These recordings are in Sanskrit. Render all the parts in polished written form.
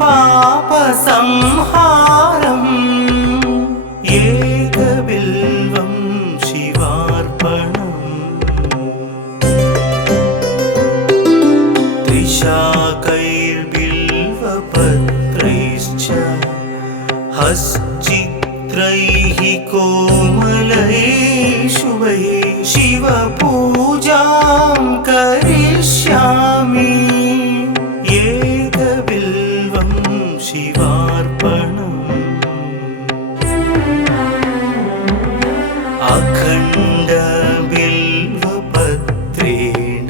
पापसंहारम् एकबिल्वं शिवार्पणम् त्रिशाकैर्बिल्वपत्रैश्च हश्चित्रैः कोमलैः शुभैः शिवपूजां करिष्यामि एकबिल्वं शिवार्पणम् अखण्डबिल्वपत्रेण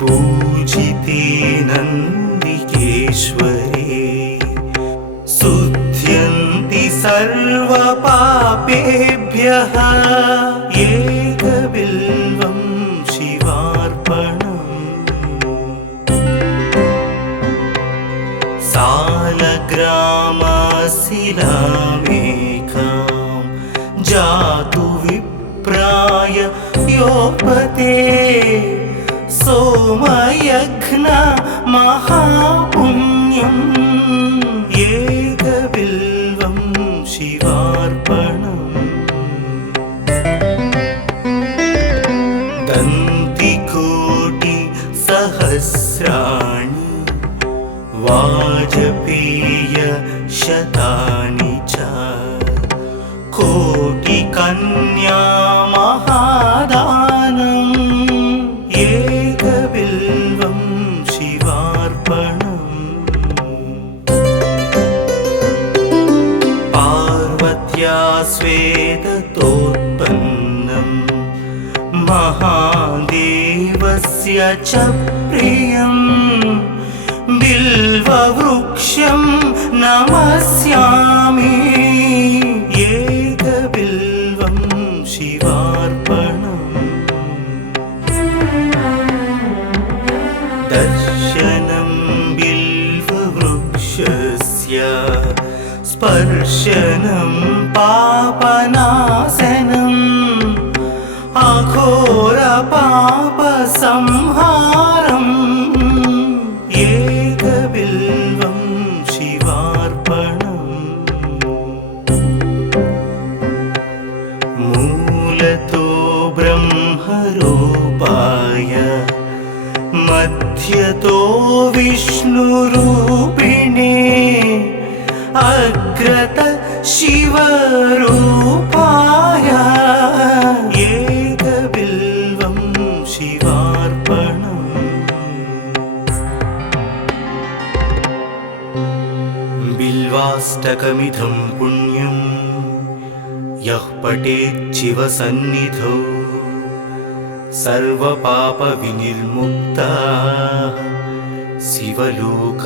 पूजिते नन्दिकेश्वरे शुध्यन्ति सर्वपापेभ्यः एकबिल्वं शिवार्पणम् सालग्रामशिलामेकां जातु विप्राय योपते सोमयज्ञ महापुण्यम् एकबिल्वं शिवार्पणम् दन्तिकोटिसहस्राणि वाजपेयशतानि च कोटिकन्या महादानम् एकबिल्वं शिवार्पणम् पार्वत्या स्वेदतोत्पन्नं महादेवस्य च प्रियम् बिल्ववृक्षं नमस्यामि एकबिल्वं शिवार्पणम् दर्शनं बिल्ववृक्षस्य स्पर्शनं पापनाशनम् अघोरपापसंहारम् एकबिल्वं शिवार्पणम् मूलतो ब्रह्मरूपाय मध्यतो विष्णुरूपिणे अग्रत शिवरूपाय एकबिल्वं शिवार्पणम् बिल्वाष्टकमिदं पुण्यं यः पठेत् शिवसन्निधौ सर्वपापविनिर्मुक्तः शिवलोकमवाप्नुयात्।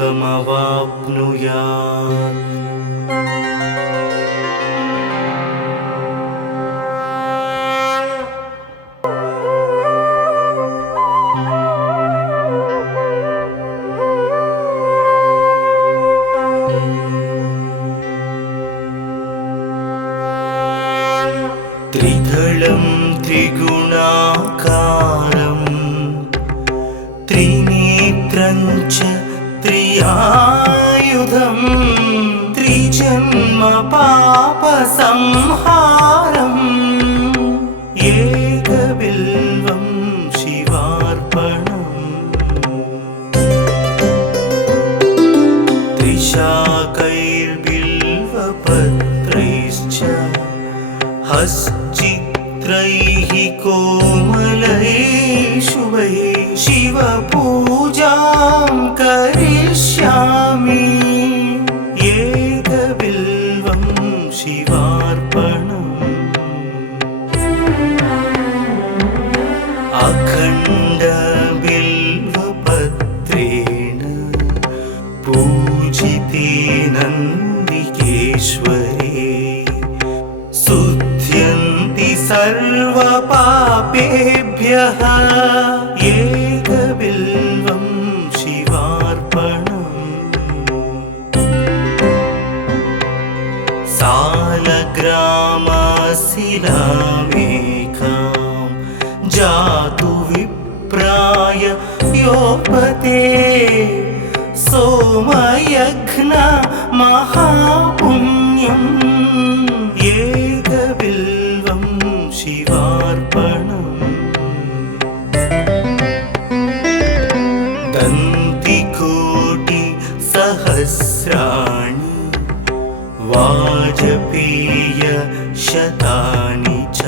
त्रिदलं त्रिगुणाकारं त्रिनेत्रं च त्रियायुधं त्रिजन्म पापसंहारम् एकबिल्वं शिवार्पणम् त्रिशाकैर्बिल्वपत्रैश्च हश्चित्रैः कोमलैः शुभैः शिवपूजां करिष्यामि एकबिल्वं शिवार्पणम् अखण्डबिल्वपत्रेण पूजिते नन्दिकेश्वरे शुध्यन्ति सर्वपापेभ्यः एकबिल्वं शिवार्पणम् सालग्रामशिलामेकां जातु विप्राय योपते सोमयघ्न महापुण्यम् एकबिल्वं शिवार्पणम् दन्तिकोटि सहस्राणि वाजपेय शतानि च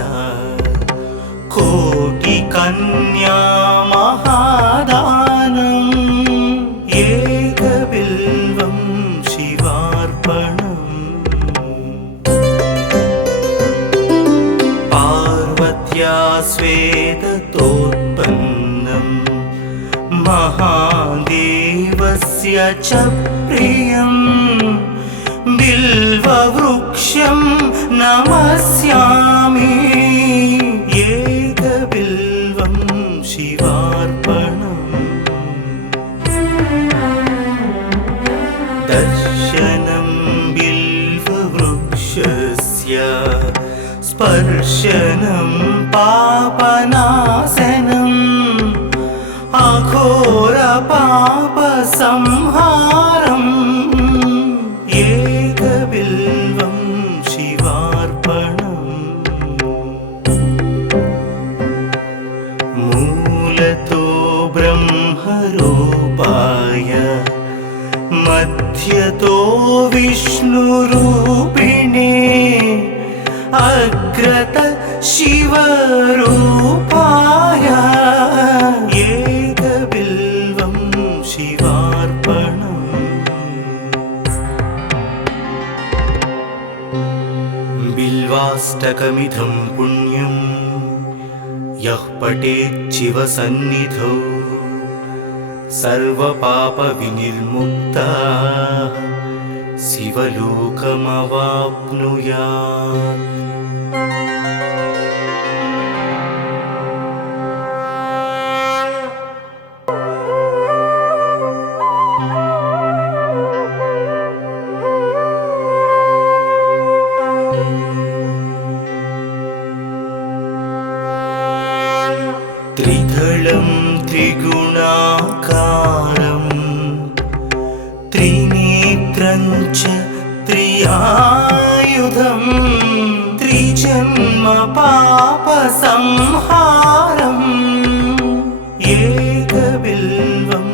कोटिकन्या महादानम् एकबिल्वं शिवार्पणम् पार्वत्या स्वेदतोत्पन्नं महादेवस्य च प्रियम् बिल्ववृक्षं नमस्यामि एकबिल्वं शिवार्पणम् दर्शनं बिल्ववृक्षस्य स्पर्शनं पापनाशनम् अघोरपापसंहारम् एकबिल्वं शिवार्पणम् मूलतो ब्रह्मरूपाय मध्यतो विष्णुरूपिणे अग्रत शिवरूपाय एकबिल्वं शिवार्पणम् बिल्वाष्टकमिदं पुण्यं यः पठेत् शिवसन्निधौ सर्वपापविनिर्मुक्तः शिवलोकमवाप्नुयात् त्रिदलं त्रिगुणाकारं त्रिनेत्रं च त्रियायुधं त्रिजन्म पापसंहारम् एकबिल्वं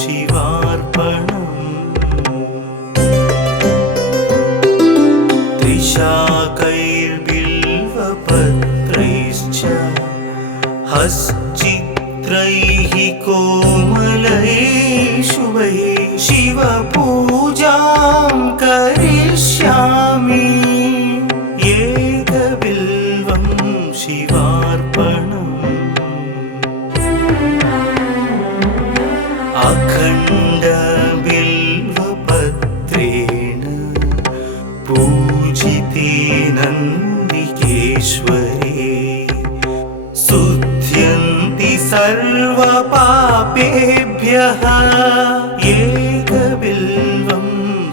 शिवार्पणम् त्रिशाकैर्बिल्वपत्रैश्च हश्चित्रैः कोमलैः शुभैः शिवपूजां करिष्यामि एकबिल्वं शिवार्पणम् अखण्डबिल्वपत्रेण पूजिते नन्दिकेश्वरे शुद्ध्यन्ति सर्वपापेभ्यः एकबिल्वं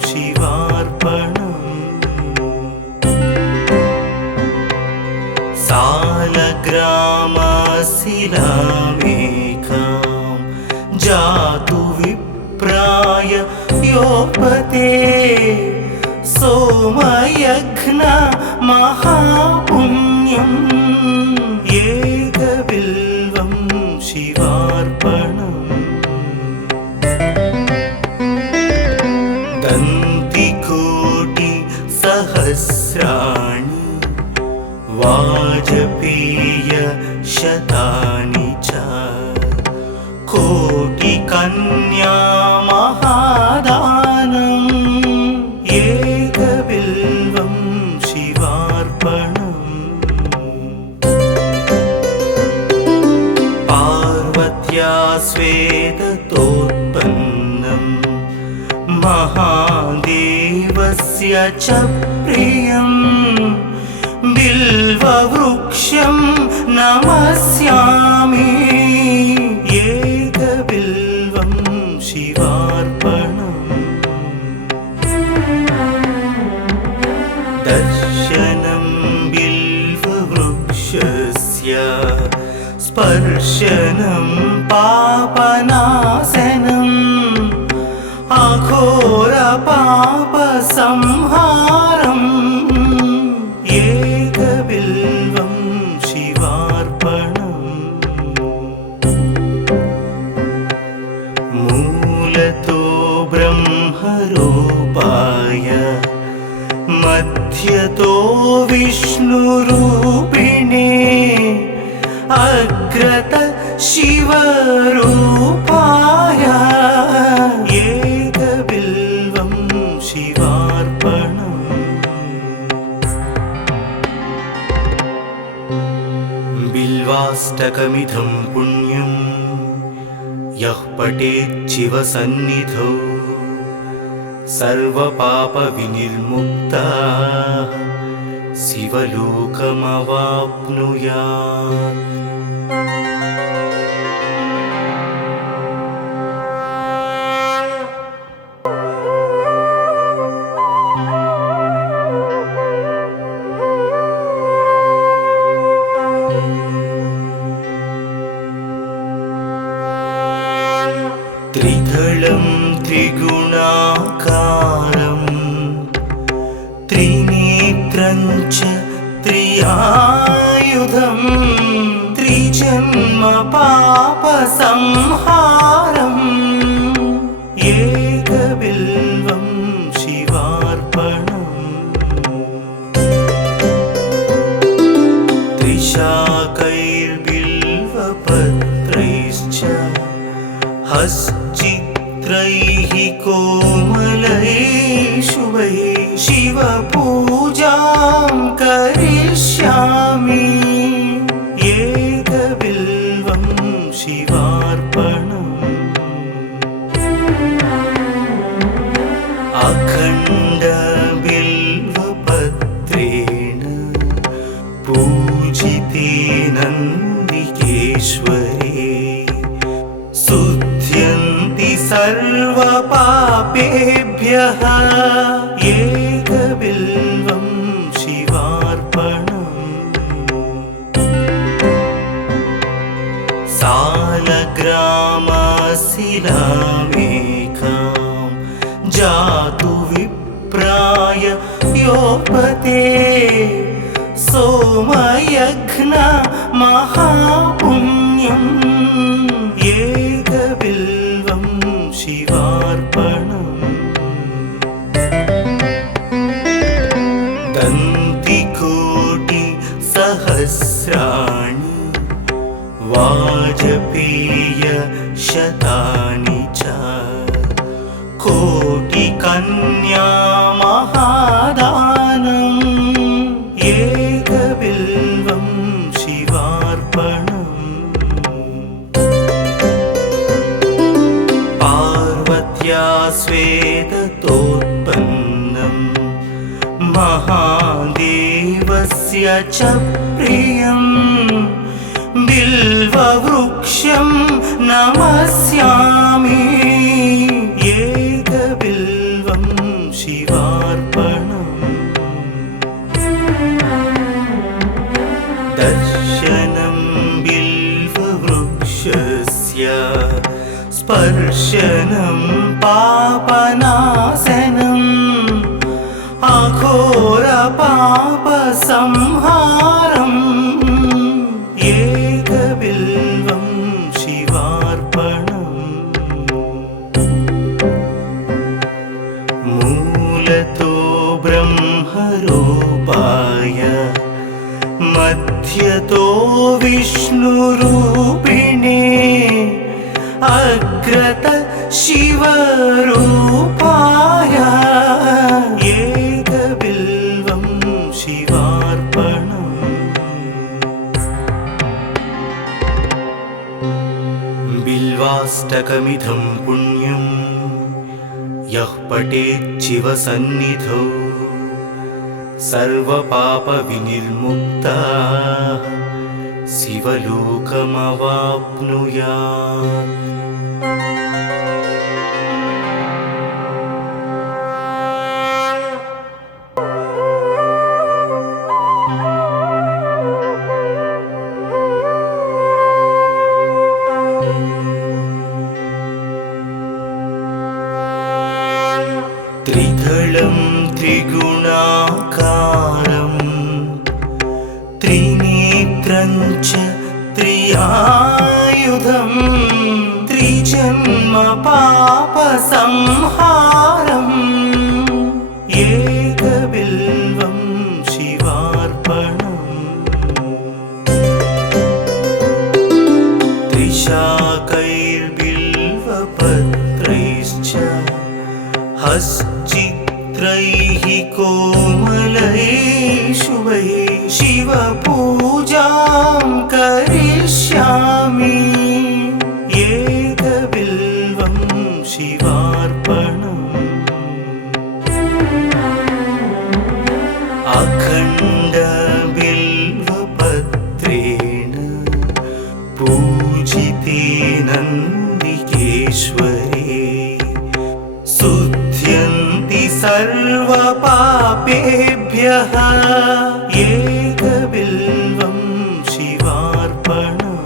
शिवार्पणम् सालग्रामशिलामेकां जातु विप्राय योपते सोमयघ्न महापुण्यम् एकबिल्वं शिवार्पणम् दन्तिकोटि सहस्राणि वाजपेय शतानि च कोटिकन्या महादानम् एकबिल्वं शिवार्पणम् पार्वत्या स्वेदतोत्पन्नं महादेवस्य च प्रियम् बिल्ववृक्षं नमस्यामि एकबिल्वं शिवार्पणम् दर्शनं बिल्ववृक्षस्य स्पर्शनं पापनाशनम् विष्णुरूपिणे अग्रत शिवरूपाय एकबिल्वं शिवार्पणम्। बिल्वाष्टकमिदं पुण्यं यः पठेत् शिवसन्निधौ सर्वपापविनिर्मुक्तः शिवलोकमवाप्नुयात्। त्रिदलं त्रिगुणाकारं त्रिनेत्रं च त्रियायुधं त्रिजन्म पापसंहारम् एकबिल्वं शिवार्पणम्। त्रिशाकैर्बिल्वपत्रैश्च हश्चित्रैः कोमलैः शुभैः शिवपूजां करिष्यामि एकबिल्वं शिवार्पणम्। अखण्डबिल्वपत्रेण पूजिते नन्दिकेश्वरे शुद्ध्यन्ति सर्वपापेभ्यः एकबिल्वं शिवार्पणम्। सालग्रामशिलामेकां जातु विप्राय योपते सोमयज्ञ महापुण्यम् एकबिल्वं शिवार्पणम्। दन्तिकोटिसहस्राणि वाजपेयशतानि च कोटिकन्या महादानम् एकबिल्वं शिवार्पणम्। पार्वत्या स्वेदतोत्पन्नं महादेवस्य च प्रियं बिल्ववृक्षं नमस्यामि एकबिल्वं शिवार्पणम्। दर्शनं बिल्ववृक्षस्य स्पर्शनं पापनाशनम् अघोरपापसंहारम् एकबिल्वं शिवार्पणम्। मूलतो ब्रह्मरूपाय मध्यतो विष्णुरूपिणे अग्रत शिवरूपाय एकबिल्वं शिवार्पणम्। बिल्वाष्टकमिदं पुण्यं यः पठेत् शिवसन्निधौ सर्वपापविनिर्मुक्तः शिवलोकमवाप्नुयात्। त्रिदलं त्रिगुणाकारं त्रिनेत्रं च त्रियायुधं त्रिजन्म पापसंहारम् एकबिल्वं शिवार्पणम्। हश्चित्रैः कोमलैः शुभैः शिवपूजां करिष्यामि एकबिल्वं शिवार्पणम् अखण्डबिल्वपत्रेण पूजिते नन्दिकेश्वरे शुध्यन्ति सर्वपापेभ्यः एकबिल्वं शिवार्पणम्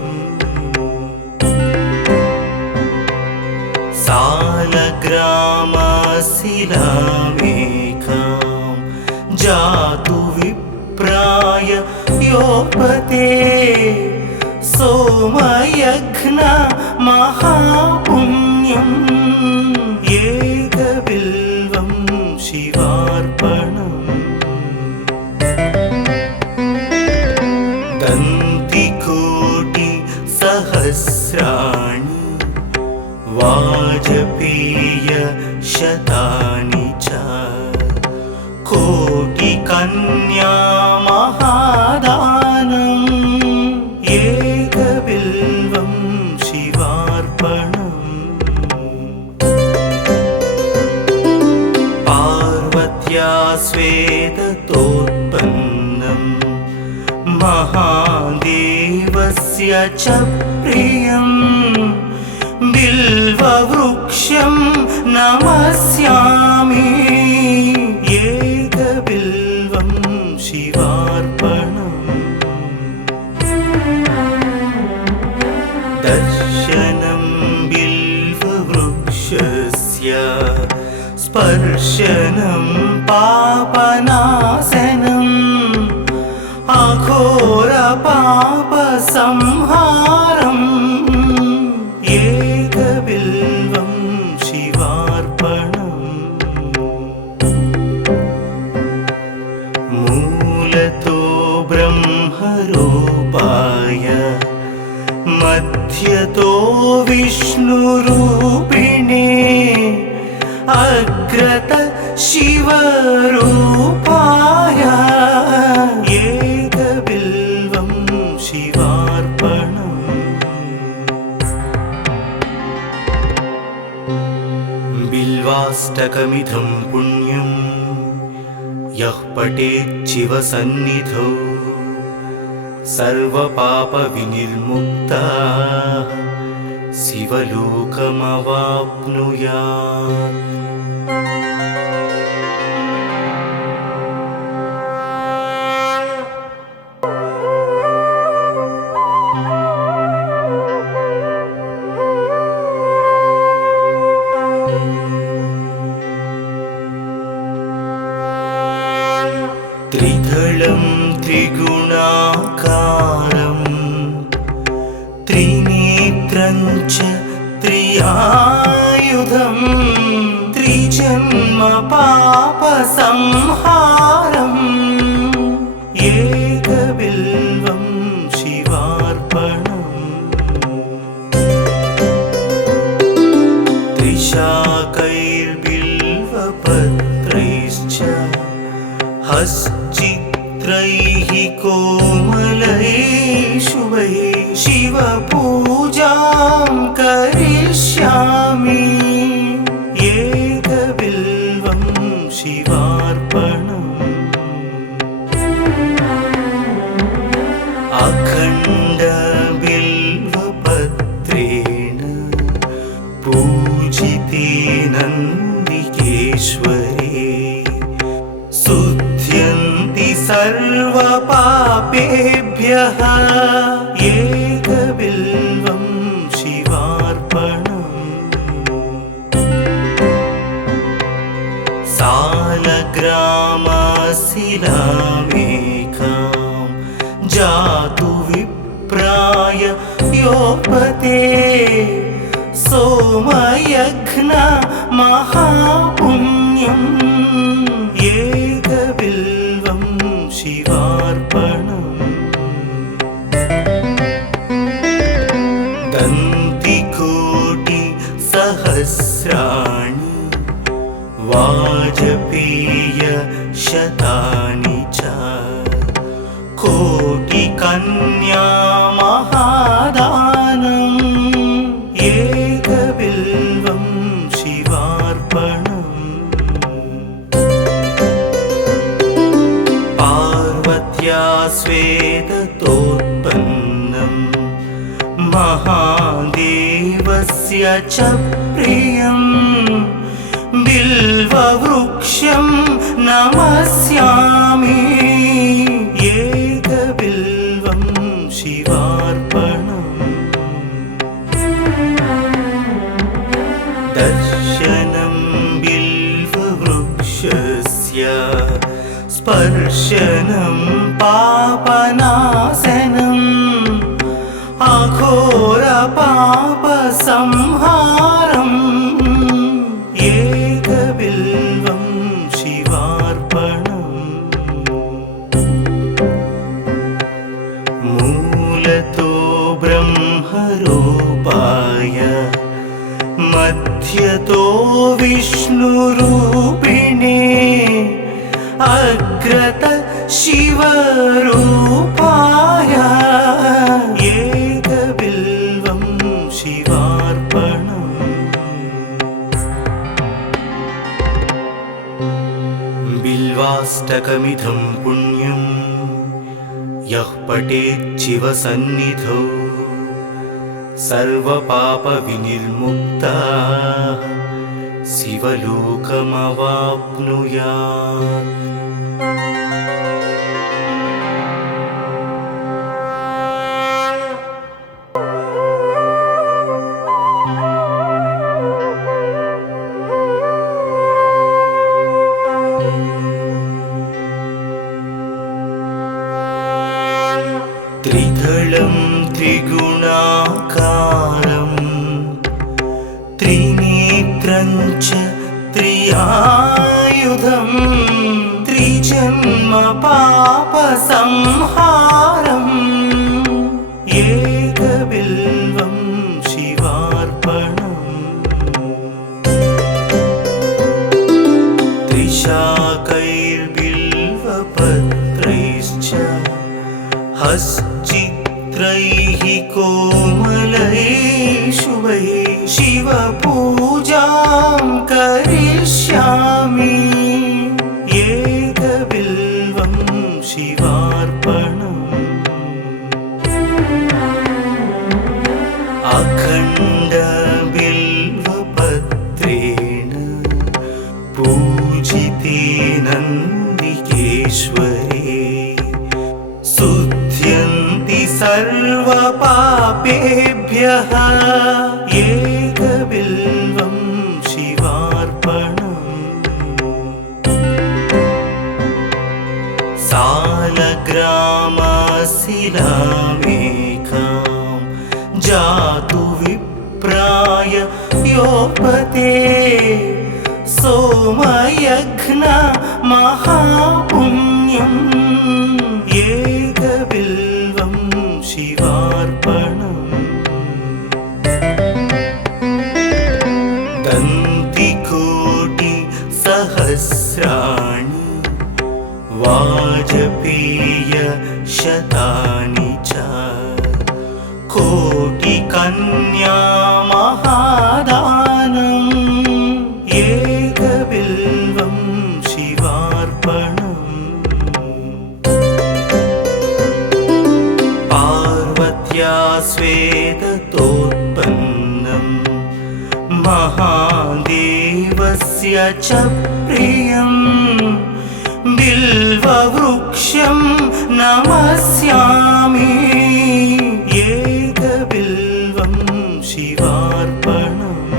सालग्रामशिलामेकां जातु विप्राय योपते सोमयज्ञ महापुण्यम् एकबिल्वं शिवार्पणम् दन्तिकोटिसहस्राणि वाजपेयशतानि च कोटिकन्या महादानम् एकबिल्वं शिवार्पणम् पार्वत्या श्वेततोत्पन्नं महादेवस्य च प्रियं बिल्ववृक्षं नमस्यामि एकबिल्वं शिवार्पणम् दर्शनं बिल्ववृक्षस्य स्पर्शनं पापनाशनम् अघोरपापसंहारम् एकबिल्वं शिवार्पणम् मूलतो ब्रह्मरूपाय मध्यतो विष्णुरूपिणे अग्रत शिवरूपाय एकबिल्वं शिवार्पणम् बिल्वाष्टकमिदं पुण्यं यः पठेत् शिवसन्निधौ सर्वपापविनिर्मुक्तः शिवलोकमवाप्नुयात् त्रिदलं त्रिगुणाकारं त्रिनेत्रं च त्रियायुधं त्रिजन्म पापसंहारम् एकबिल्वं शिवार्पणम् त्रिशाकैर्बिल्वपत्रैश्च हश्चित्रैः कोमलैः शुभैः शिवपूजां करिष्यामि एकबिल्वं शिवार्पणम् अखण्डबिल्वपत्रेण पूजिते नन्दिकेश्वरे शुध्यन्ति सर्वपापेभ्यः एकबिल्वं शिवार्पणम् सालग्रामशिलामेकां जातु विप्राय योपते सोमयज्ञ महापुण्यम् एकबिल्वं शिवार्पणम् दन्तिकोटिसहस्राणि वाजपेय शतानि च कोटिकन्या महादानम् एकबिल्वं शिवार्पणम् पार्वत्या स्वेदतोत्पन्नं महादेवस्य च प्रियम् बिल्ववृक्षं नमस्यामि एकबिल्वं शिवार्पणम् दर्शनं बिल्ववृक्षस्य स्पर्शनं पापनाशनम् अघोरपापसंहारम् एकबिल्वं शिवार्पणम् मूलतो ब्रह्मरूपाय मध्यतो विष्णुरूपिणे अग्रत शिवरूपाय एकबिल्वं शिवार्पणम् बिल्वाष्टकमिदं पुण्यं यः पठेत् शिवसन्निधौ सर्वपापविनिर्मुक्तः शिवलोकमवाप्नुयात्। त्रिदलं त्रिगुणाकारं त्रिनेत्रं च त्रियायुधं त्रिजन्म पापसंहारम् एकबिल्वं शिवार्पणम् त्रिशाकैर्बिल्वपत्रैश्च हश्चित्रैः कोमलैः शुभैः शिवपूजां करिष्यामि एकबिल्वं शिवार्पणम् अखण्डबिल्वपत्रेण पूजिते नन्दिकेश्वरे शुद्ध्यन्ति सर्वपापेभ्यः एकबिल्वं शिवार्पणम् सालग्रामशिलामेकां जातु विप्राय योपते सोमयज्ञ महापुण्यम् एकबिल्वं शिवार्पणम् दन्तिकोटिसहस्राणि वाजपेय शतानि च कोटिकन्या महादानम् एकबिल्वं शिवार्पणम् पार्वत्या स्वेदतोत्पन्नं महादेवस्य च प्रियम् बिल्ववृक्षं नमस्यामि एकबिल्वं शिवार्पणम्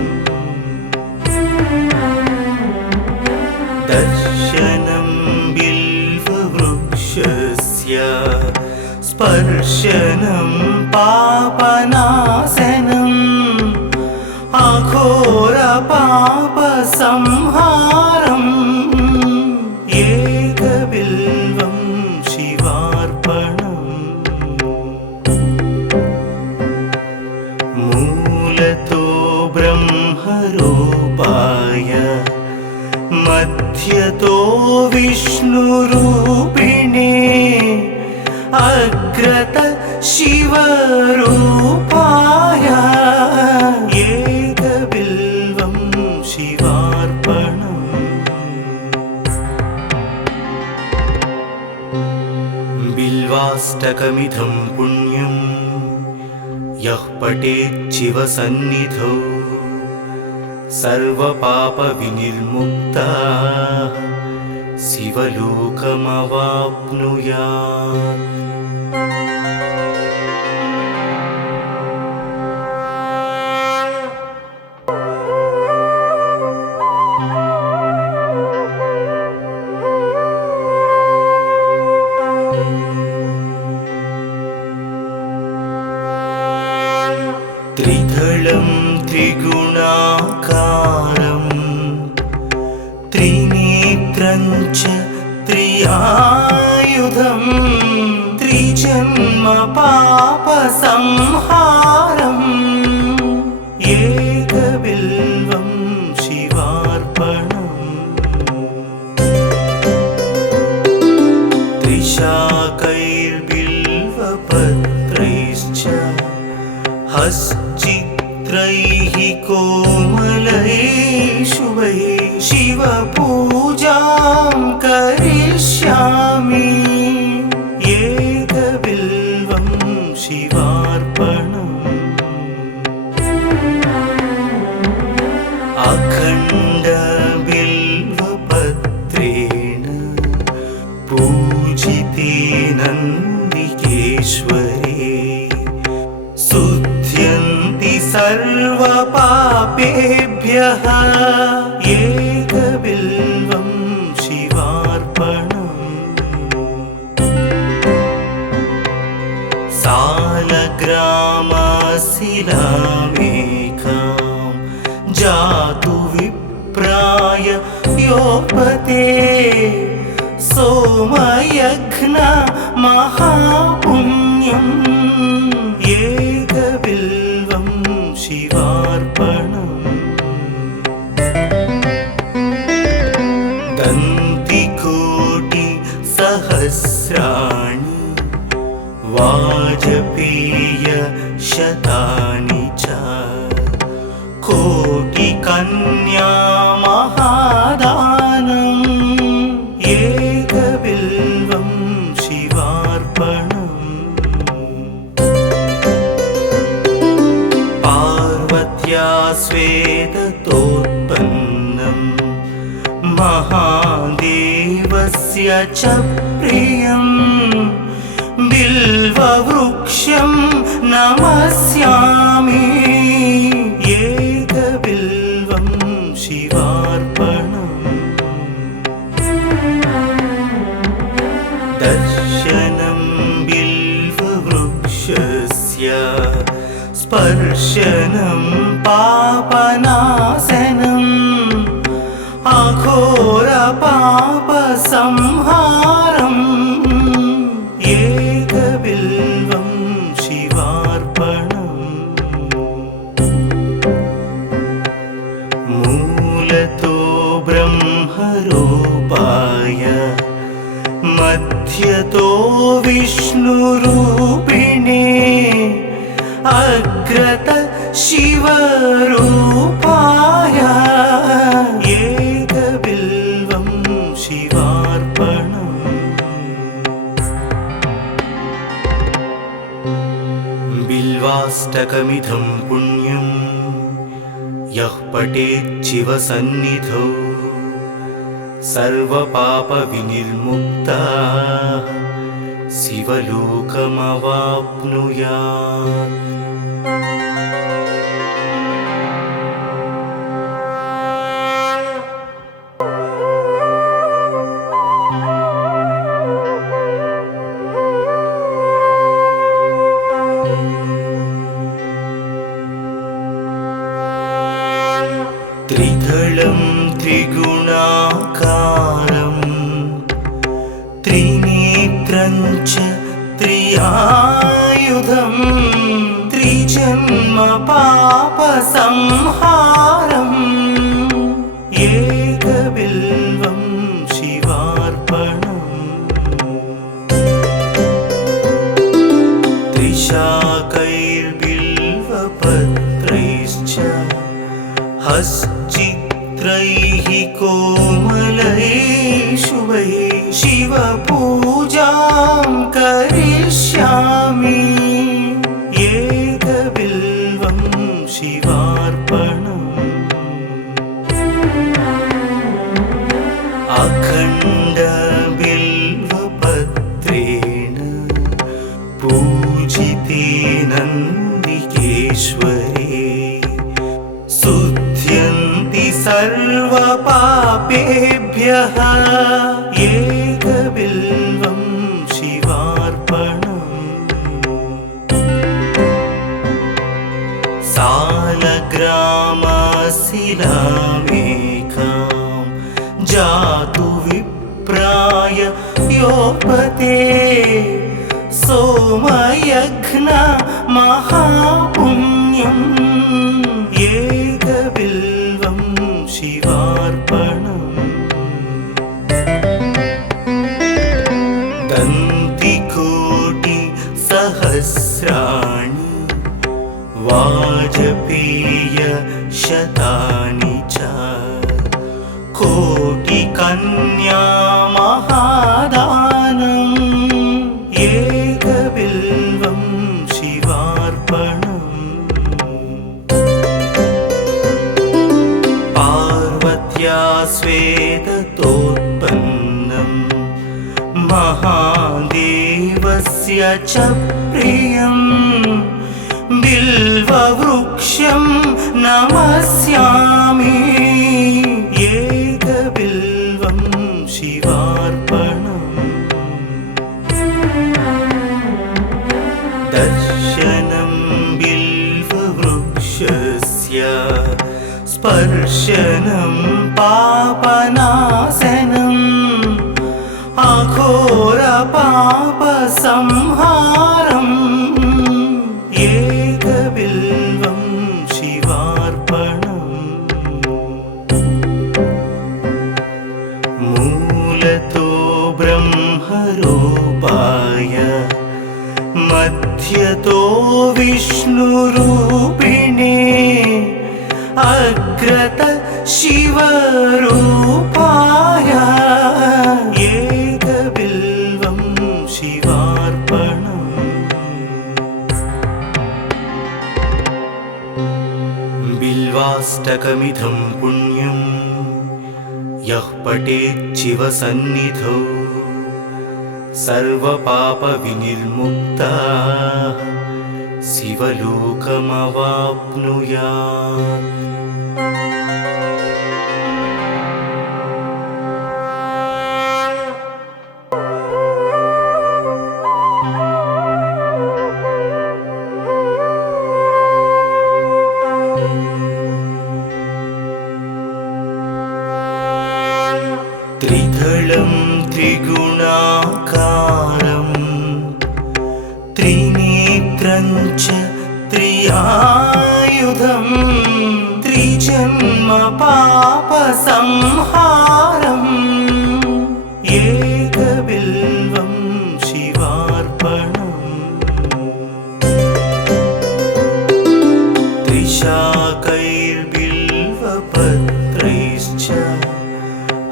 दर्शनं बिल्ववृक्षस्य स्पर्शनं पापनाशनम् अघोरपापसंहारम् एकबिल्वं शिवार्पणम् मूलतो ब्रह्मरूपाय मध्यतो विष्णुरूपिणे अग्रत शिवरूपाय एकबिल्वं शिवार्पणम्। बिल्वाष्टकमिदं पुण्यं यः पठेत् शिवसन्निधौ सर्वपापविनिर्मुक्तः शिवलोकमवाप्नुयात्। त्रिदलं त्रिगुणाकारं त्रिनेत्रं च त्रियायुधं त्रिजन्म पापसंहारम् एकबिल्वं शिवार्पणम्। त्रिशाकैर्बिल्वपत्रैश्च हश्चित्रैः कोमलैः शुभैः शिवपूजां करिष्यामि एकबिल्वं शिवार्पणम्। अखण्डबिल्वपत्रेण पूजिते नन्दिकेश्वरे शुद्ध्यन्ति सर्वपापेभ्यः एकबिल्वं शिवार्पणम्। सालग्रामशिलामेकां जातु विप्राय योपते सोमयज्ञ महापुण्यम् एकबिल्वं शिवार्पणम्। दन्तिकोटिसहस्राणि वाजपेयशतानि च कोटिकन्या महादानम् एकबिल्वं शिवार्पणम्। पार्वत्या स्वेदतोत्पन्नं महादेवस्य च प्रियं बिल्ववृक्षं नमस्यामि एकबिल्वं शिवार्पणम्। दर्शनं बिल्ववृक्षस्य स्पर्शनं पापनाशनम् अघोरपापसंहारम् एकबिल्वं शिवार्पणम्। मूलतो ब्रह्मरूपाय मध्यतो विष्णुरूपिणे अग्रत शिवरूपाय एकबिल्वं शिवार्पणम्। बिल्वाष्टकमिदं पुण्यं यः पठेत् शिवसन्निधौ सर्वपापविनिर्मुक्तः शिवलोकमवाप्नुयात्। त्रिदलं त्रिगुणाकारं त्रिनेत्रं च त्रियायुधं त्रिजन्म पापसंहारम् एकबिल्वं हश्चित्रैः कोमलैः शुभैः शिवपूजां करिष्यामि एकबिल्वं शिवार्पणम् अखण्डबिल्वपत्रेण पूजिते नन्दिकेश्वरे शुध्यन्ति सर्वपापेभ्यः एकबिल्वं शिवार्पणम् सालग्रामशिलामेकां जातु विप्राय योपते सोमयज्ञ महापुण्यम् एकबिल्वं शिवार्पणम् दन्तिकोटिसहस्राणि वाजपेयशतानि च कोटिकन्या महादानम् एकबिल्वं शिवार्पणम् पार्वत्या स्वेदतोत्पन्नं महादेवस्य च प्रियं बिल्ववृक्षं नमस्यामि एकबिल्वं शिवार्पणम् दर्शनं बिल्ववृक्षस्य स्पर्शनं पापनाशनम् अघोरपापसंहारम् एकबिल्वं शिवार्पणम् मूलतो ब्रह्मरूपाय मध्यतो विष्णुरूपिणे अग्रत शिवरूपाय एकबिल्वं शिवार्पणम् बिल्वाष्टकमिदं पुण्यं यः पठेत् शिवसन्निधौ सर्वपापविनिर्मुक्तः शिवलोकमवाप्नुयात् त्रिदलं त्रिगुणाकारं त्रिनेत्रं च त्रियायुधं त्रिजन्म पापसंहारम् एकबिल्वं शिवार्पणम् त्रिशाकैर्बिल्वपत्रैश्च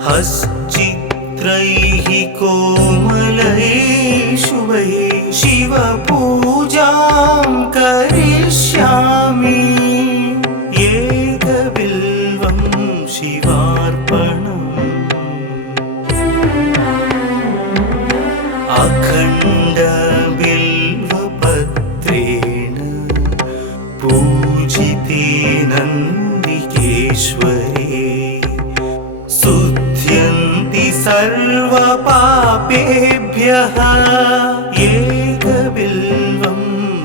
हश्चित्रैः कोमलैः शुभैः शिवपूजां करिष्यामि एकबिल्वं शिवार्पणम् अखण्डबिल्वपत्रेण पूजिते नन्दिकेश्वरे शुध्यन्ति सर्वपापेभ्यः एकबिल्वं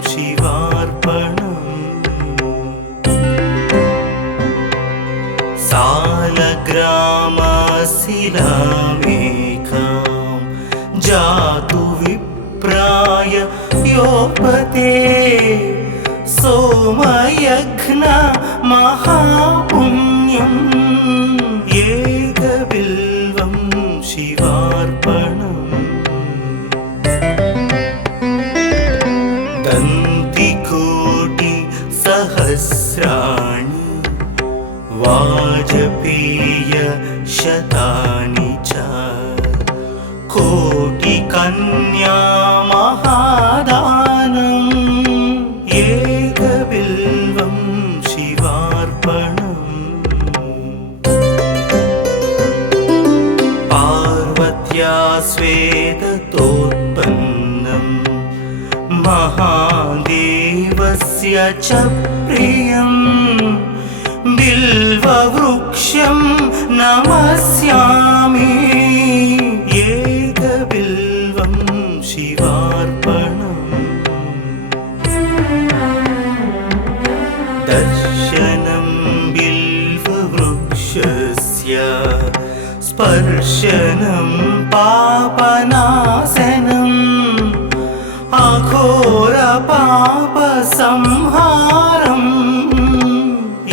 शिवार्पणम् सालग्रामशिलामेकां जातु विप्राय योपते सोमयज्ञ महापुण्यम् एकबिल्वं शिवार्पणम् दन्तिकोटिसहस्राणि वाजपेय शतानि च कोटिकन्या महादानम् एकबिल्वं शिवार्पणम् पार्वत्या स्वेदतोत्पन्नम् महादेवस्य च प्रियम् बिल्ववृक्षं नमस्यामि एकबिल्वं शिवार्पणम् दर्शनं बिल्ववृक्षस्य स्पर्शनं पापनाशनम् अघोरपापसंहारम्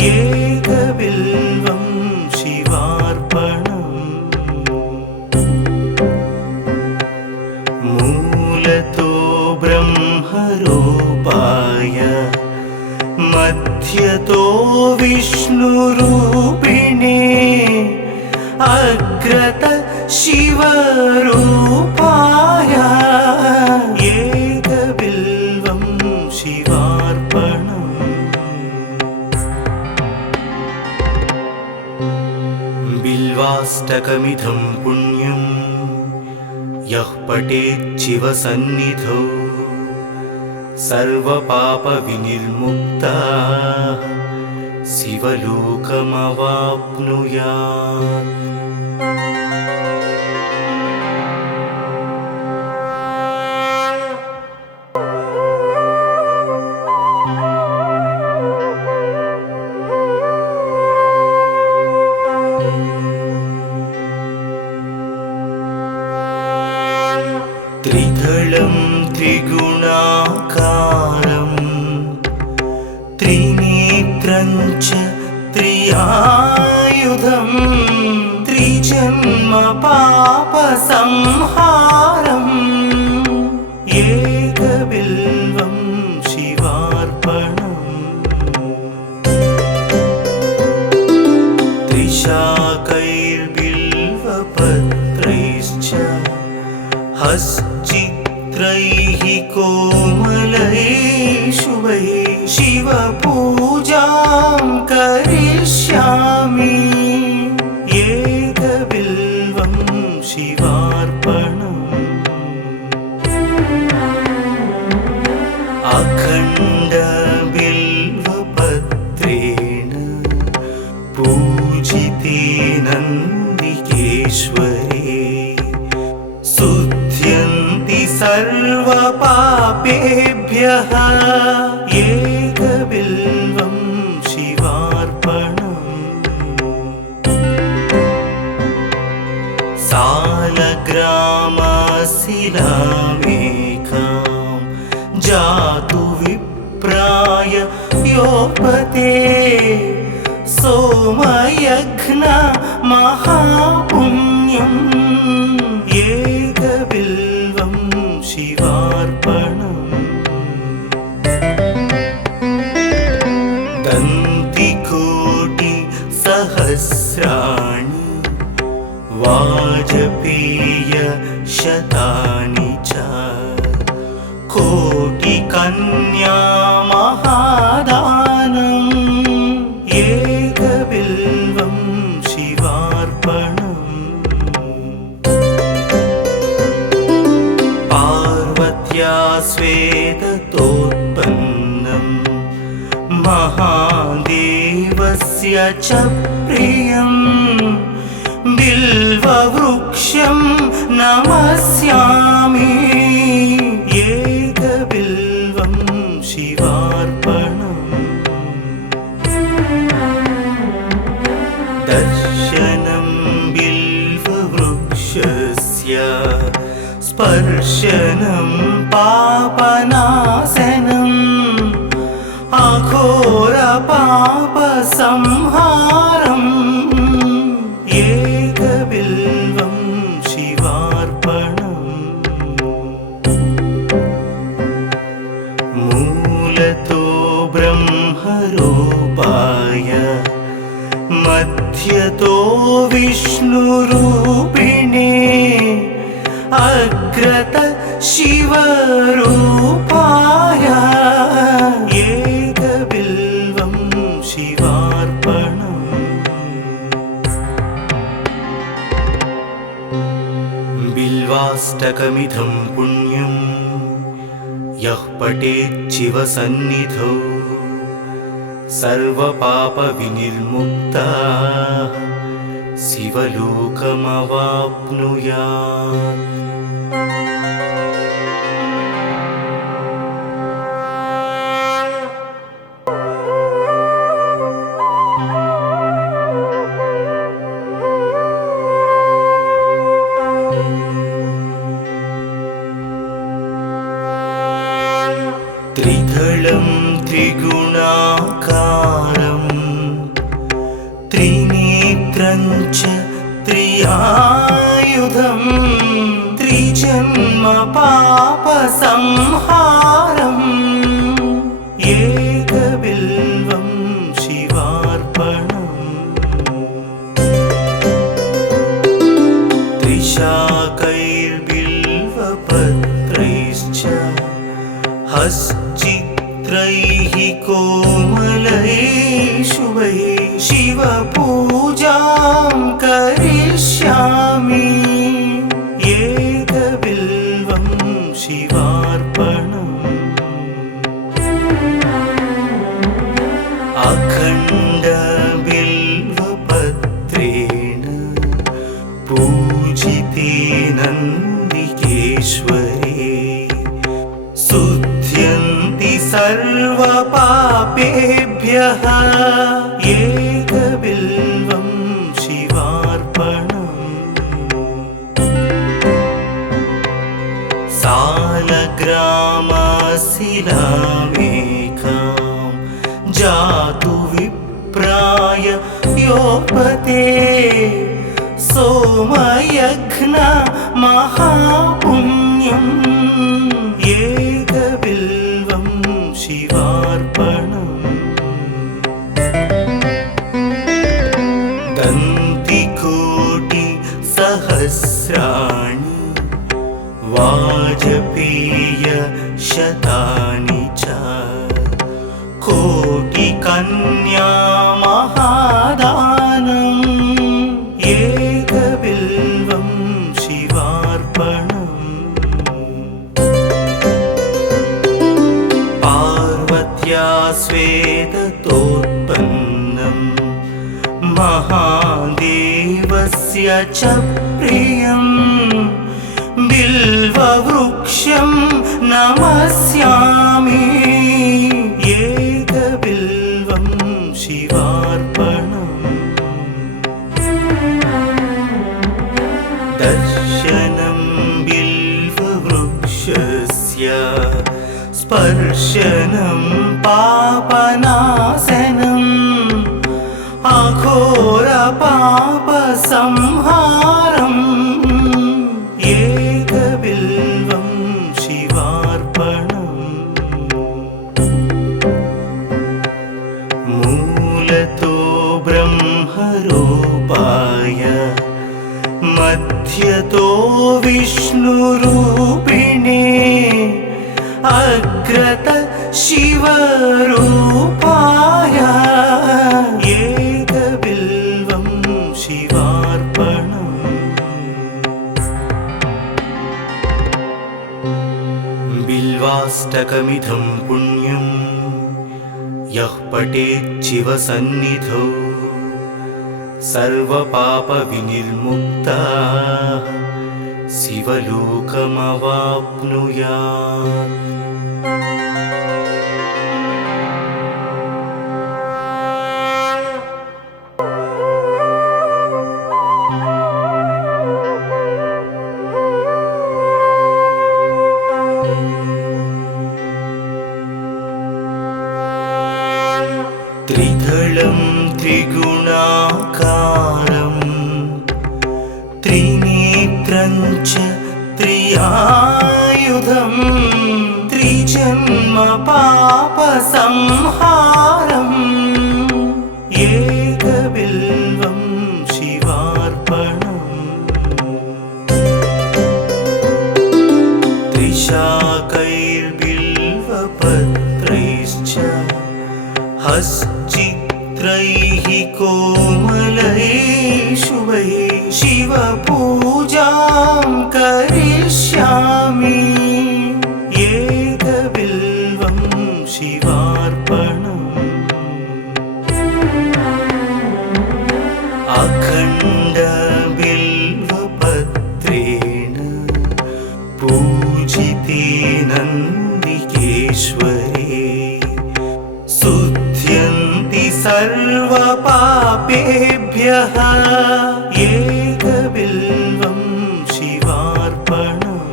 एकबिल्वं शिवार्पणम् मूलतो ब्रह्मरूपाय मध्यतो विष्णुरूपिणे अग्रत शिवरूपाय एकबिल्वं शिवार्पणम् बिल्वाष्टकमिदं पुण्यं यः पठेत् शिवसन्निधौ सर्वपापविनिर्मुक्तः शिवलोकमवाप्नुयात्। त्रिदलं त्रिगुणाकारं त्रिनेत्रं च त्रियायुधं त्रिजन्म पापसंहारम् एकबिल्वं शिवार्पणम् त्रिशाकैर्बिल्वपत्रैश्च हश्चित्रैः कोमलैः शुभैः शिवपूजां करिष्यामि एकबिल्वं शिवार्पणम् अखण्डबिल्वपत्रेण पूजिते नन्दिकेश्वरे शुध्यन्ति सर्वपापेभ्यः एकबिल्वं शिवार्पणम् सालग्रामशिलामेकां जातु विप्राय योपते सोमयज्ञ महापुण्यम् एकबिल्वं शिवार्पणम् दन्तिकोटिसहस्राणि वाजपेय शतानि च कोटिकन्या महादानम् एकबिल्वं शिवार्पणम् पार्वत्या स्वेदतोत्पन्नम् महादेवस्य च प्रियम् बिल्ववृक्षं नमस्यामि एकबिल्वं शिवार्पणम् दर्शनं बिल्ववृक्षस्य स्पर्शनं पापनाशनम् अघोरपापसंहारम् एकबिल्वं शिवार्पणम् मूलतो ब्रह्मरूपाय मध्यतो विष्णुरूपिणे अग्रत शिवरूपाय एकबिल्वं शिवार्पणम्। बिल्वाष्टकमिदं पुण्यं यः पठेत् शिवसन्निधौ सर्वपापविनिर्मुक्तः शिवलोकमवाप्नुयात्। त्रिदलं त्रिगुणाकारं त्रिनेत्रं च त्रियायुधं त्रिजन्म पापसंहारम् एकबिल्वं शिवार्पणम्। त्रिशाकैर्बिल्वपत्रैश्च हश्चित्रैः कोमलैः शुभैः शिवपूजां करिष्यामि एकबिल्वं शिवार्पणम्। अखण्डबिल्वपत्रेण पूजिते नन्दिकेश्वरे शुद्ध्यन्ति सर्वपापेभ्यः एकबिल्वं शिवार्पणम्। सालग्रामशिलामेकां जातु विप्राय योपते सोमयज्ञ महापुण्यम् एकबिल्वं शिवार्पणम्। दन्तिकोटिसहस्राणि वाजपेयशतानि च कोटिकन्या महादानम् एकबिल्वं शिवार्पणम्। पार्वत्या स्वेदतोत्पन्नं महादेवस्य च प्रियं बिल्ववृक्षं नमस्यामि एकबिल्वं शिवार्पणम्। दर्शनं बिल्ववृक्षस्य स्पर्शनं पापनाशनम् अघोरपापसंहारम् एकबिल्वं शिवार्पणम्। मूलतो ब्रह्मरूपाय मध्यतो विष्णुरूपिणे अग्रत शिवरूपाय एकबिल्वं शिवार्पणम्। बिल्वाष्टकमिदं पुण्यं यः पठेत् शिवसन्निधौ सर्वपापविनिर्मुक्तः शिवलोकमवाप्नुयात्। त्रिदलं त्रिगुणाकारं त्रिनेत्रं च त्रियायुधं त्रिजन्म पापसंहारम् एकबिल्वं पापेभ्यः एकबिल्वं शिवार्पणम्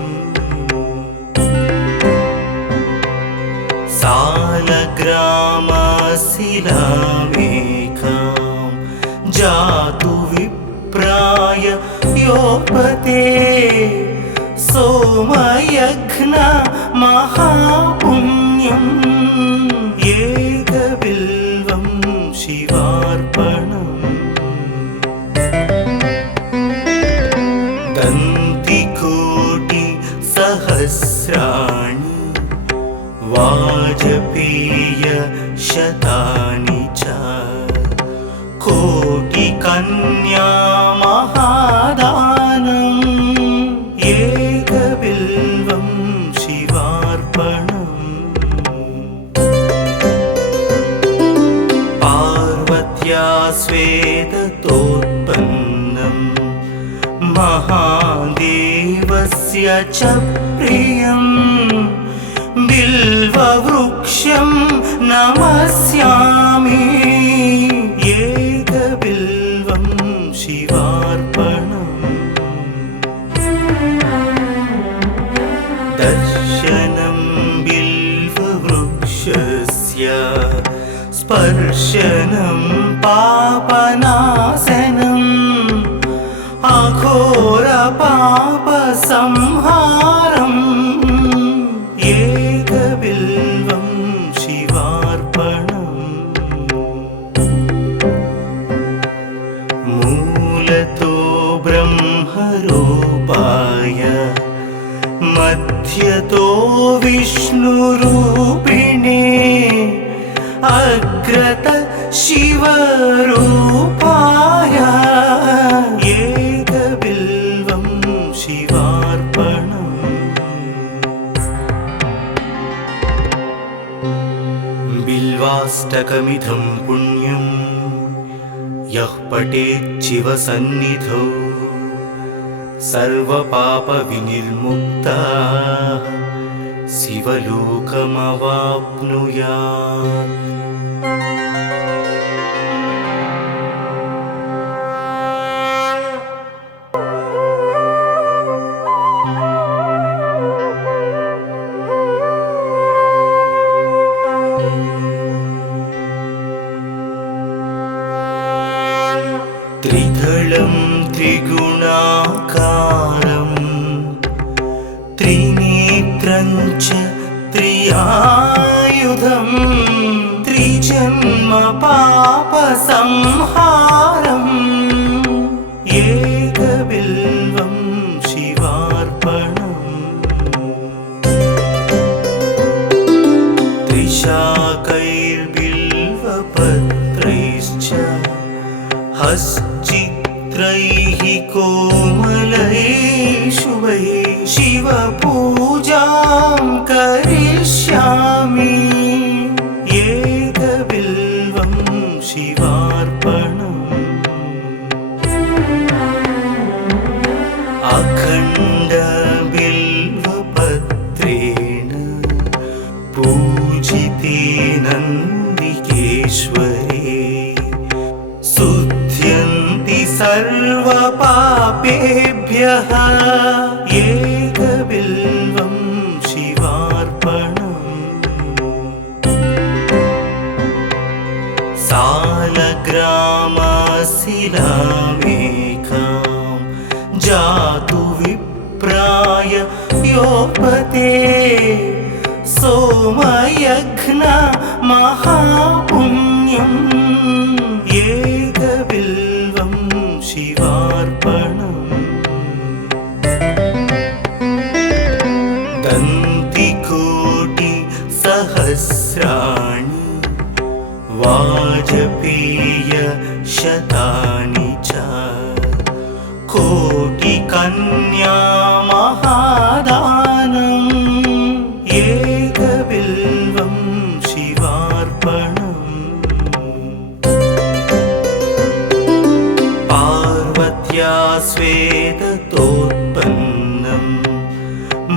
सालग्रामशिलामेकां जातु विप्राय योपते सोमयज्ञ महापुण्यम् एकबिल्वं शिवार्पणम् दन्तिकोटि सहस्राणि वाजपेय शतानि च कोटिकन्या महादानम् एकबिल्वं शिवार्पणम् पार्वत्या स्वेदतोत्पन्नं महादेवस्य च प्रियं बिल्ववृक्षं नमस्यामि एकबिल्वं शिवार्पणम् दर्शनं बिल्ववृक्षस्य स्पर्शनं पापनाशनम् अघोरपापसंहारम् एकबिल्वं शिवार्पणम् मूलतो ब्रह्मरूपाय मध्यतो विष्णुरूपिणे अग्रत शिवरूपाय एकबिल्वं शिवार्पणम् बिल्वाष्टकमिदं पुण्यं यः पठेत् शिवसन्निधौ सर्वपापविनिर्मुक्तः शिवलोकमवाप्नुयात्। त्रिदलं त्रिगुणाकारं त्रिनेत्रं च त्रियायुधं त्रिजन्म पापसंहारम् एकबिल्वं शिवार्पणम् त्रिशाकैर्बिल्वपत्रैश्च हश्चित्रैः कोमलैः शुभैः शिवपूजां करिष्यामि एकबिल्वं शिवार्पणम् अखण्डबिल्वपत्रेण पूजिते नन्दिकेश्वरे शुद्ध्यन्ति सर्वपापेभ्यः एकबिल्वं शिवार्पणम् सालग्रामशिलामेकां जातु विप्राय योपते सोमयज्ञ महापुण्यम् एकबिल्वं शिवार्पणम् दन्तिकोटि सहस्राणि वाजपेय शतानि च कोटिकन्या महादानम् एकबिल्वं शिवार्पणम् पार्वत्या स्वेदतोत्पन्नं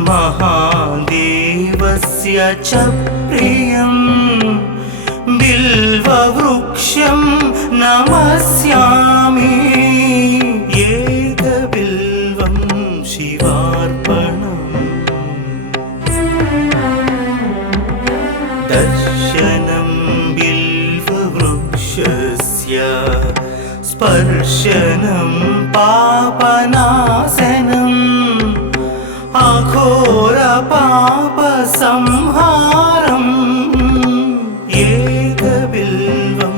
महादेवस्य च प्रियं बिल्ववृक्षं नमस्यामि स्पर्शनं पापनाशनम् अघोरपापसंहारम् एकबिल्वं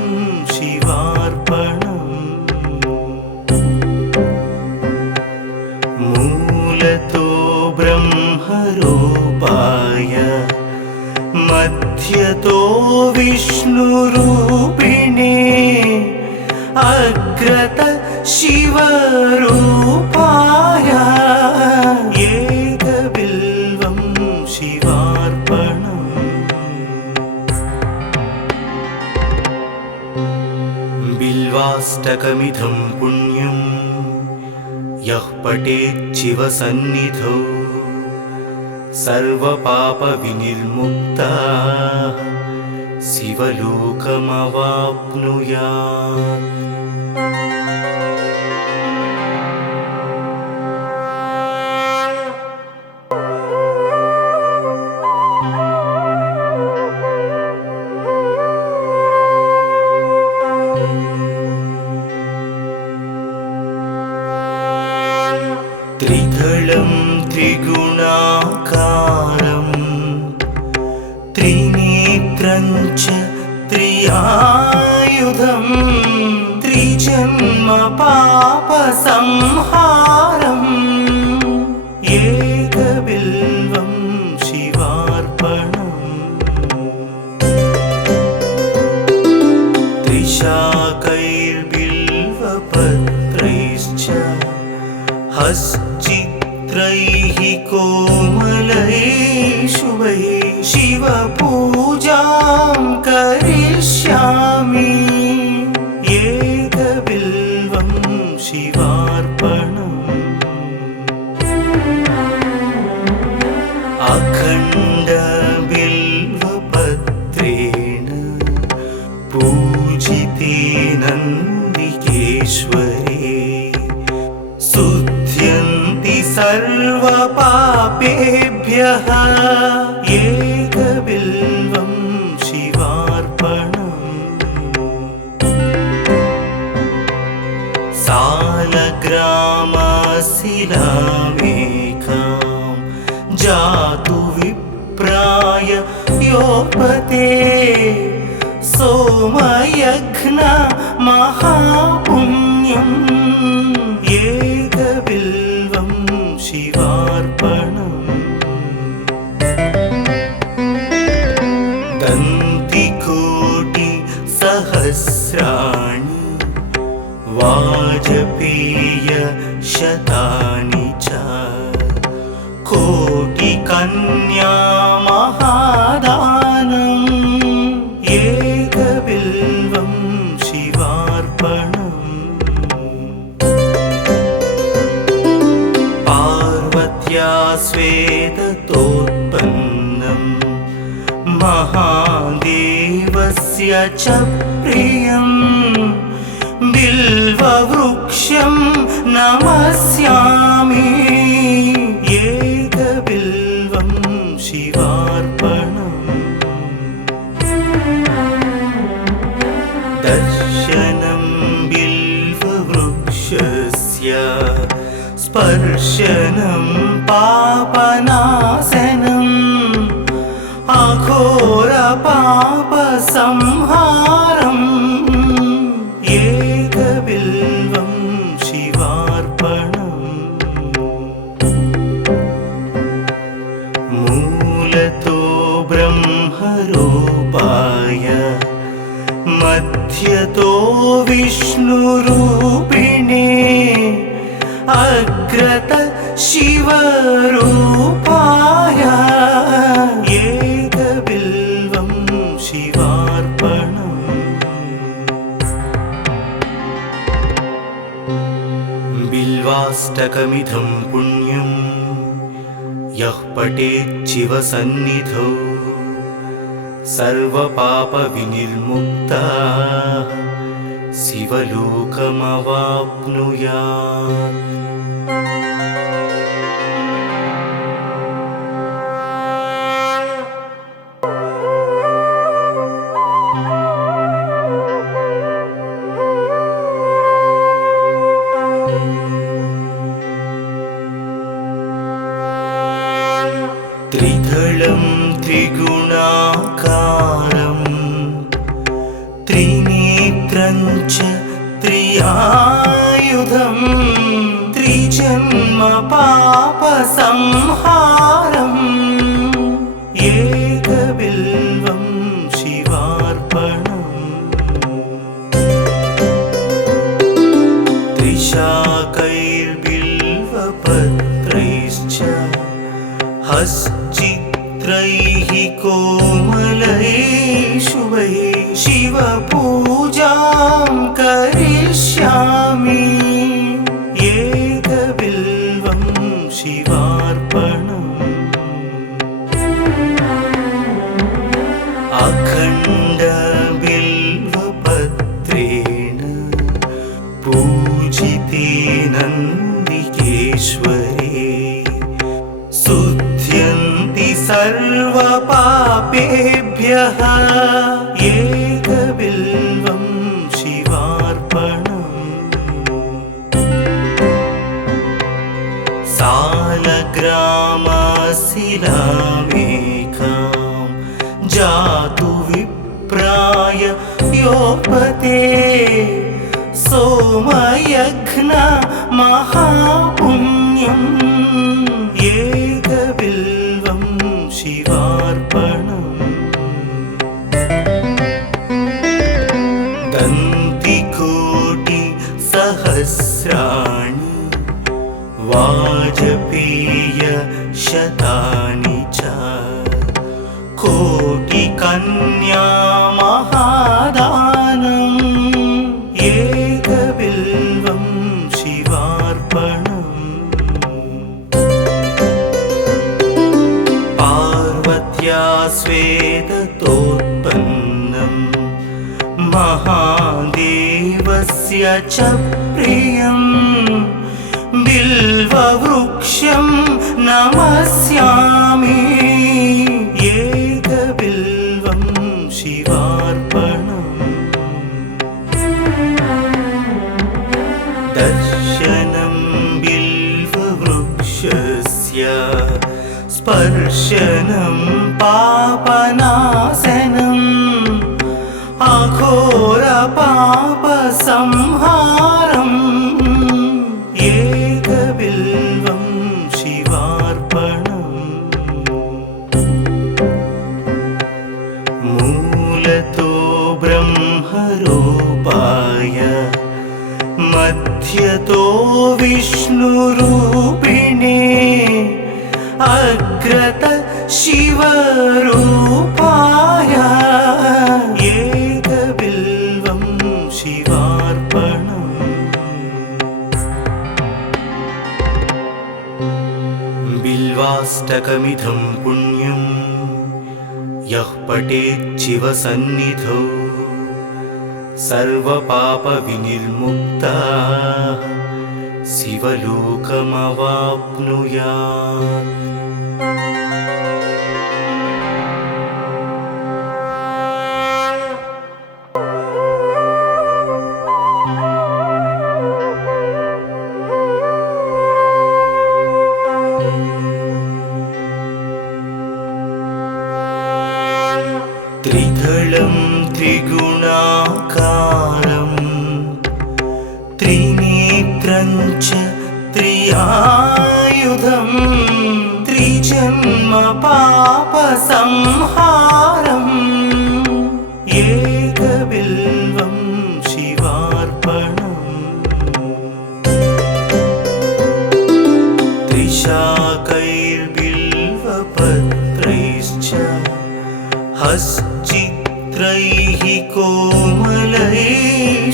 शिवार्पणम् मूलतो ब्रह्मरूपाय मध्यतो विष्णुरूपिणे अग्रत शिवरूपाय एकबिल्वं शिवार्पणम् बिल्वाष्टकमिदं पुण्यं यः पठेच्छिवसन्निधौ सर्वपापविनिर्मुक्तः शिवलोकमवाप्नुयात्। त्रिदलं त्रिगुणाकारं त्रिनेत्रं च त्रियायुधं त्रिजन्म पापसंहारम् एकबिल्वं शिवार्पणम् त्रिशाकैर्बिल्वपत्रैश्च हश्चित्रैः कोमलैः शुभैः शिवपूजां करिष्यामि एकबिल्वं शिवार्पणम् अखण्डबिल्वपत्रेण पूजिते नन्दिकेश्वरे शुध्यन्ति सर्वपापेभ्यः एकबिल्वं शिवार्पणम् सालग्रामशिलामेकां जातु विप्राय योपते सोमयज्ञ महापुण्यम् एकबिल्वं शिवार्पणम् दन्तिकोटिसहस्राणि वाजपेयशतानि च कोटिकन्या महादानम् एकबिल्वं शिवार्पणम् पार्वत्या स्वेदतोत्पन्नं महादेवस्य च प्रियं बिल्ववृक्षं नमस्यामि एकबिल्वं शिवार्पणम् दर्शनं बिल्ववृक्षस्य स्पर्शनं पापनाशनम् अघोरपापसंहारम् एकबिल्वं शिवार्पणम् मूलतो ब्रह्मरूपाय मध्यतो विष्णुरूपिणे अग्रत शिवरूपाय एकबिल्वं शिवार्पणम् बिल्वाष्टकमिदं पुण्यं यः पठेच्छिवसन्निधौ सर्वपापविनिर्मुक्तः शिवलोकमवाप्नुयात्। त्रियायुधं त्रिजन्म पापसंहारम् एकबिल्वं शिवार्पणम् त्रिशाकैर्बिल्वपत्रैश्च हश्चित्रैः कोमलैः शुभैः शिवपूजां करिष्यामि एकबिल्वं शिवार्पणम् अखण्डबिल्वपत्रेण पूजिते नन्दिकेश्वरे शुध्यन्ति सर्वपापेभ्यः एकबिल्वं शिवार्पणम् सालग्रामशिलामेकां जातु विप्राय योपते सोमयज्ञ महापुण्यम् एकबिल्वं शिवार्पणम् दन्तिकोटिसहस्राणि वाजपेयशतानि च कोटिकन्या महादानम् एकबिल्वं शिवार्पणम् पार्वत्या स्वेदतोत्पन्नं महादेवस्य च प्रियं बिल्ववृक्षं नमस्यामि एकबिल्वं शिवार्पणम् दर्शनं बिल्ववृक्षस्य स्पर्शनं पापनाशनम् अघोरपापसंहारम् एकबिल्वं शिवार्पणम् मूलतो ब्रह्मरूपाय मध्यतो विष्णुरूपिणे अग्रत शिवरूपाय एकबिल्वं शिवार्पणम् बिल्वाष्टकमिदं पुण्यं यः पठेत् शिवसन्निधौ सर्वपापविनिर्मुक्तः शिवलोकमवाप्नुयात् त्रिदलं त्रिगुणाकारं त्रिनेत्रं च त्रियायुधं त्रिजन्म पापसंहारम् एकबिल्वं शिवार्पणम् त्रिशाकैर्बिल्वपत्रैश्च हश्चित्रैः कोमलैः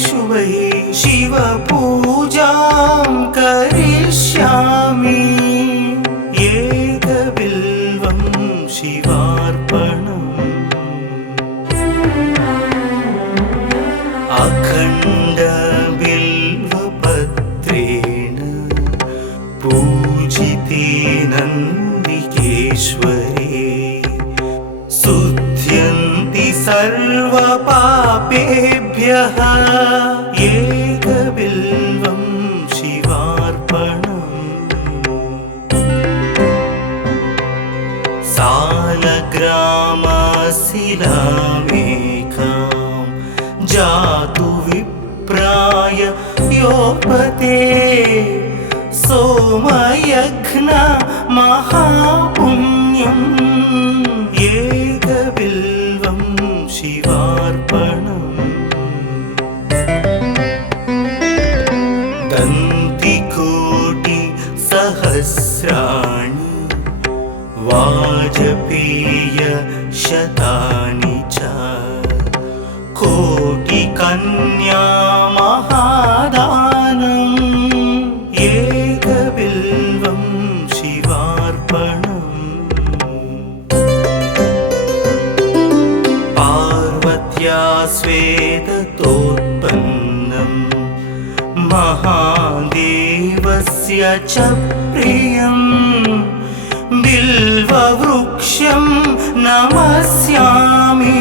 शुभैः शिवपूजां करिष्यामि एकबिल्वं शिवार्पणम् अखण्डबिल्वपत्रेण पूजिते नन्दिकेश्वरे शुध्यन्ति सर्वपापेभ्यः एकबिल्वं मत्स्योपते सोमयघ्न महापुण्यम् एकबिल्वं शिवार्पणम् दन्तिकोटि सहस्राणि वाजपेय शतानि च कोटिकन्या महादानम् एकबिल्वं शिवार्पणम् पार्वत्या स्वेदतोत्पन्नम् महादेवस्य च प्रियम् बिल्ववृक्षं नमस्यामि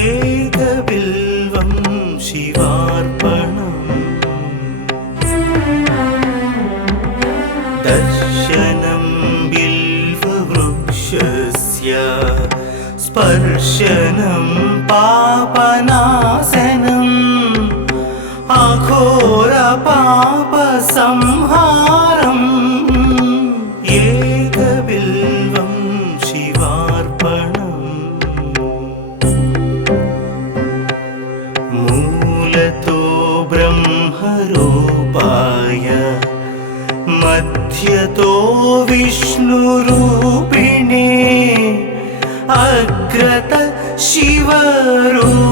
एकबिल्वं शिवार्पणम् दर्शनं बिल्ववृक्षस्य स्पर्शनं पापनाशनम् अघोरपापसंहारम् एकबिल्वं शिवार्पणम् मूलतो ब्रह्मरूपाय मध्यतो विष्णुरूपिणे अग्रत शिवरूपाय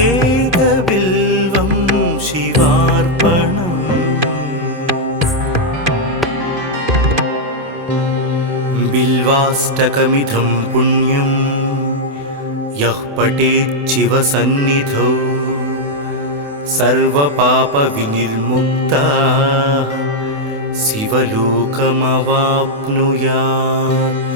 एकबिल्वं शिवार्पणम् बिल्वाष्टकमिदं पुण्यं यः पठेत् शिवसन्निधौ सर्वपापविनिर्मुक्तः शिवलोकमवाप्नुयात्।